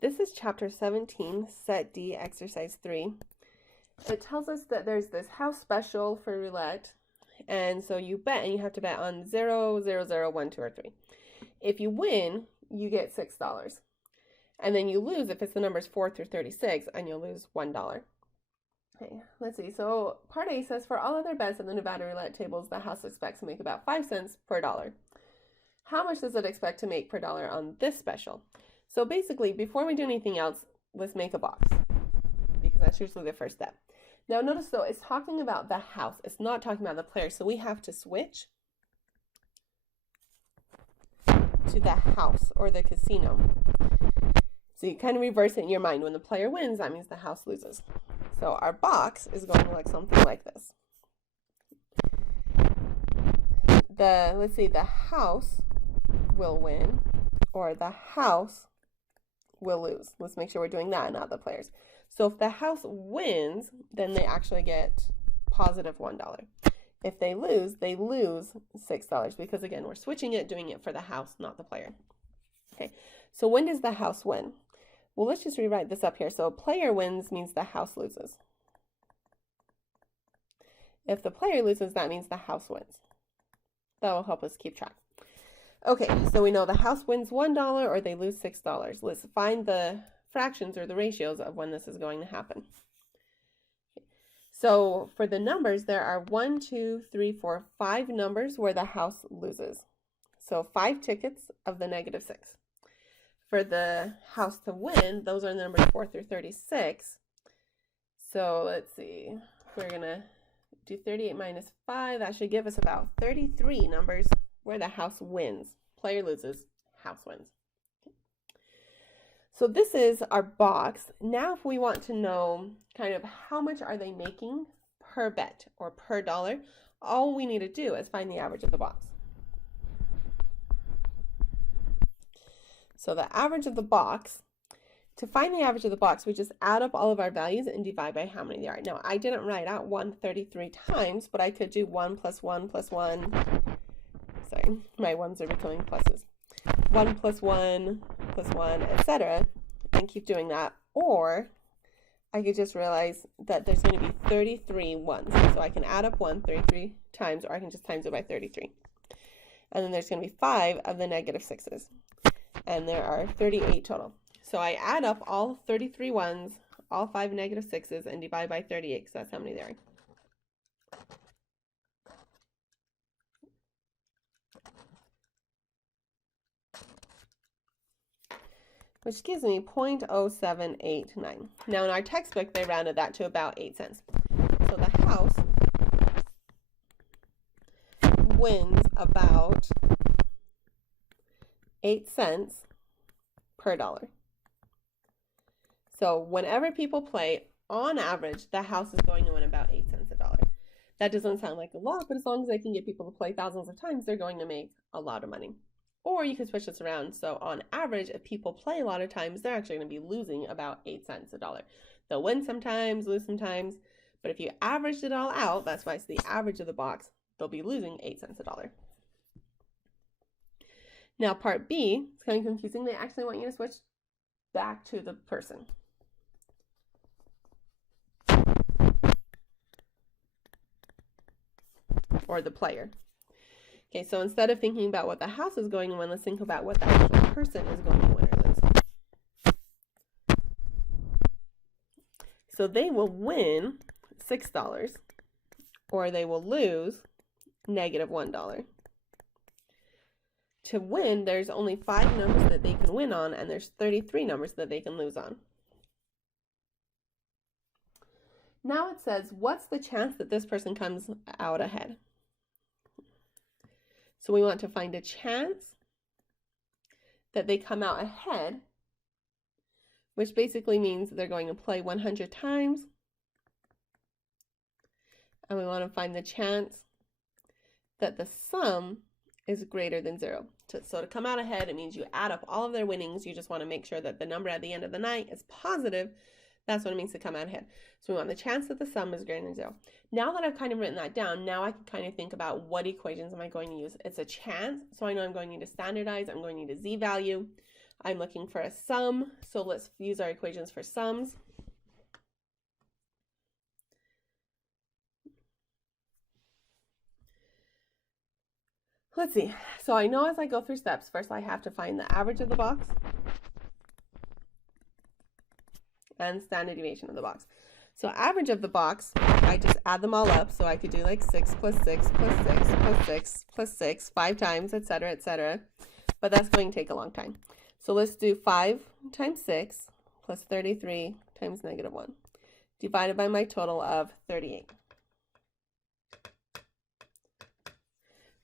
This is chapter 17, set D, exercise 3. It tells us that there's this house special for roulette, and so you bet, and you have to bet on 0, 0, 0, 1, 2, or 3. If you win, you get $6. And then you lose if it's the numbers 4 through 36, and you'll lose $1. Okay, let's see. So part A says, for all other bets in the Nevada roulette tables, the house expects to make about 5 cents per dollar. How much does it expect to make per dollar on this special? So basically, before we do anything else, let's make a box, because that's usually the first step. Now notice though, it's talking about the house. It's not talking about the player, so we have to switch to the house or the casino. So you kind of reverse it in your mind. When the player wins, that means the house loses. So our box is going to look something like this. Let's see, the house will win, or the house will lose. Let's make sure we're doing that, not the players. So if the house wins, then they actually get positive $1. If they lose $6, because again, we're switching it, doing it for the house, not the player. Okay, so when does the house win? Well, let's just rewrite this up here. So player wins means the house loses. If the player loses, that means the house wins. That will help us keep track. Okay, so we know the house wins $1 or they lose $6. Let's find the fractions or the ratios of when this is going to happen. So for the numbers, there are 1, 2, 3, 4, 5 numbers where the house loses. So 5 tickets of the -6. For the house to win, those are the numbers 4 through 36. So let's see, we're gonna do 38 minus 5. That should give us about 33 numbers where the house wins. Player loses, house wins. So this is our box. Now if we want to know kind of how much are they making per bet or per dollar, all we need to do is find the average of the box. So the average of the box, to find the average of the box, we just add up all of our values and divide by how many there are. Now, I didn't write out 133 times, but I could do 1 plus 1 plus 1. Sorry, my ones are becoming pluses. 1 plus 1 plus 1, etc. And keep doing that. Or I could just realize that there's going to be 33 ones. So I can add up 1 33 times, or I can just times it by 33. And then there's going to be 5 of the -6s. And there are 38 total. So I add up all 33 ones, all 5 -6s, and divide by 38, because that's how many there are. Which gives me 0.0789. Now in our textbook, they rounded that to about 8 cents. So the house wins about 8 cents per dollar. So whenever people play, on average, the house is going to win about 8 cents a dollar. That doesn't sound like a lot, but as long as they can get people to play thousands of times, they're going to make a lot of money. Or you can switch this around. So on average, if people play a lot of times, they're actually going to be losing about 8 cents a dollar. They'll win sometimes, lose sometimes, but if you average it all out, that's why it's the average of the box, they'll be losing 8 cents a dollar. Now part B, it's kind of confusing. They actually want you to switch back to the person. Or the player. Okay, so instead of thinking about what the house is going to win, let's think about what the actual person is going to win or lose. So they will win $6, or they will lose -$1. To win, there's only 5 numbers that they can win on, and there's 33 numbers that they can lose on. Now it says, what's the chance that this person comes out ahead? So we want to find a chance that they come out ahead, which basically means they're going to play 100 times. And we want to find the chance that the sum is greater than 0. So to come out ahead, it means you add up all of their winnings. You just want to make sure that the number at the end of the night is positive. That's what it means to come out ahead. So we want the chance that the sum is greater than 0. Now that I've kind of written that down, now I can kind of think about what equations am I going to use. It's a chance, so I know I'm going to need to standardize. I'm going to need a z-value. I'm looking for a sum, so let's use our equations for sums. Let's see. So I know as I go through steps, first I have to find the average of the box and standard deviation of the box. So average of the box, I just add them all up. So I could do like 6 plus 6 plus 6 plus 6 plus 6, 5 times, etc., etc. But that's going to take a long time. So let's do 5 times 6 plus 33 times -1, divided by my total of 38.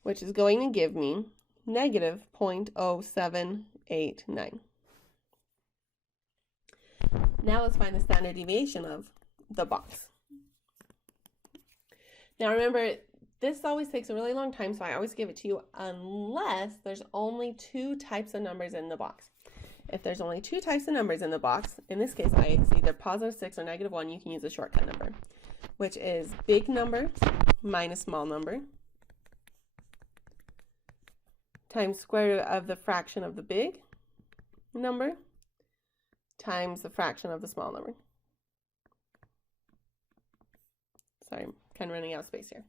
Which is going to give me negative 0.0789. Now let's find the standard deviation of the box. Now remember, this always takes a really long time, so I always give it to you unless there's only 2 types of numbers in the box. If there's only 2 types of numbers in the box, in this case it's either +6 or -1, you can use a shortcut number, which is big number minus small number times square root of the fraction of the big number times the fraction of the small number. Sorry, I'm kind of running out of space here.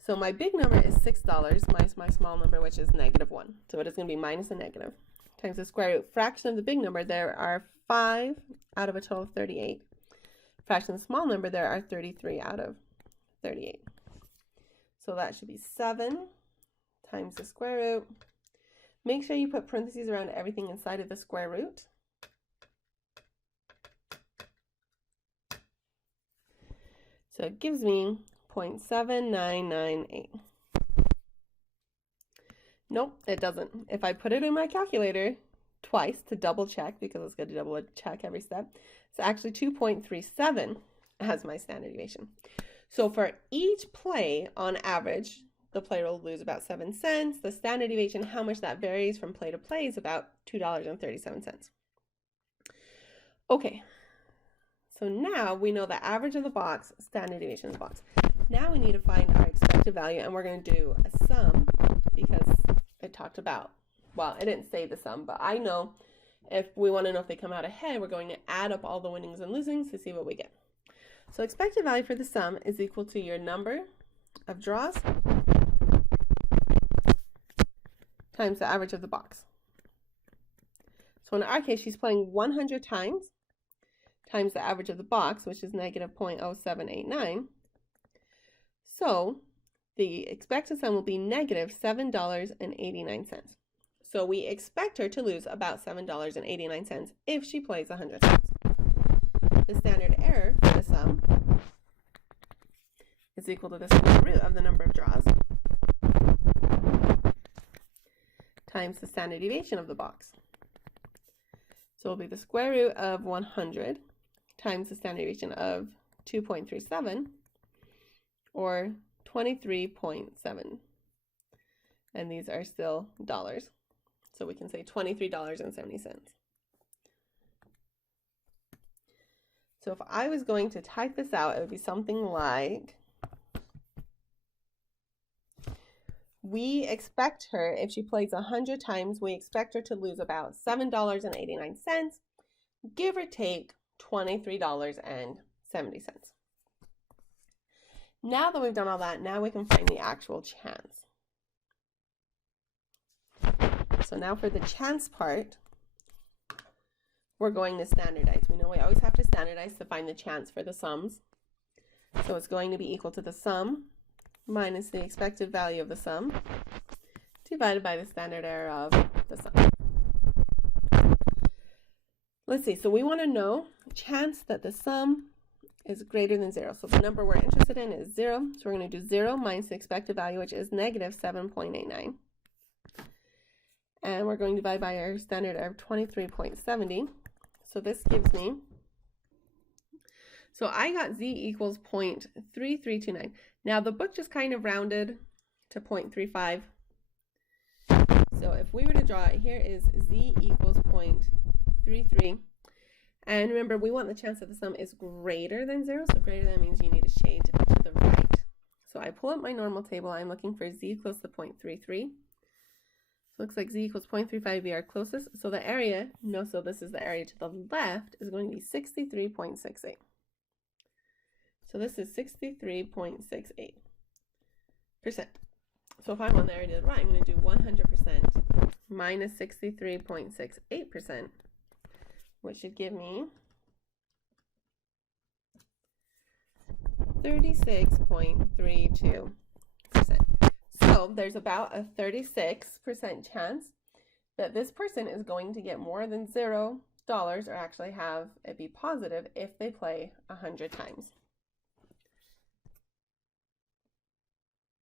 So my big number is $6 minus my small number, which is -1. So it is going to be minus a negative times the square root fraction of the big number. There are 5 out of a total of 38. Fraction of the small number, there are 33 out of 38. So that should be 7 times the square root. Make sure you put parentheses around everything inside of the square root. So it gives me 0.7998. Nope, it doesn't. If I put it in my calculator twice to double check, because it's going to double check every step, it's actually 2.37 as my standard deviation. So for each play, on average, the player will lose about 7 cents. The standard deviation, how much that varies from play to play, is about $2.37. Okay, so now we know the average of the box, standard deviation of the box. Now we need to find our expected value, and we're going to do a sum because it talked about, well, it didn't say the sum, but I know if we want to know if they come out ahead, we're going to add up all the winnings and losings to see what we get. So expected value for the sum is equal to your number of draws times the average of the box. So in our case, she's playing 100 times the average of the box, which is negative 0.0789. So the expected sum will be negative $7.89. So we expect her to lose about $7.89 if she plays 100 times. The standard error for the sum is equal to the square root of the number of draws times the standard deviation of the box. So it will be the square root of 100 times the standard deviation of 2.37, or 23.7. And these are still dollars. So we can say $23.70. So if I was going to type this out, it would be something like, we expect her, if she plays 100 times, we expect her to lose about $7.89, give or take $23.70. Now that we've done all that, now we can find the actual chance. So now for the chance part, we're going to standardize. We know we always have to standardize to find the chance for the sums. So it's going to be equal to the sum minus the expected value of the sum divided by the standard error of the sum. Let's see, so we want to know chance that the sum is greater than 0. So the number we're interested in is 0. So we're going to do 0 minus the expected value, which is negative 7.89. And we're going to divide by our standard error of 23.70. So this gives me, so I got z equals 0.3329. Now the book just kind of rounded to 0.35. So if we were to draw it, here is z equals 0.33. And remember, we want the chance that the sum is greater than 0. So greater than means you need a shade to the right. So I pull up my normal table. I'm looking for z equals to 0.33. So it looks like z equals 0.35 be our closest. So the area, so this is the area to the left, is going to be 63.68. So this is 63.68%. So if I want the area to the right, I'm going to do 100% minus 63.68%, which should give me 36.32%. So there's about a 36% chance that this person is going to get more than $0, or actually have it be positive if they play 100 times.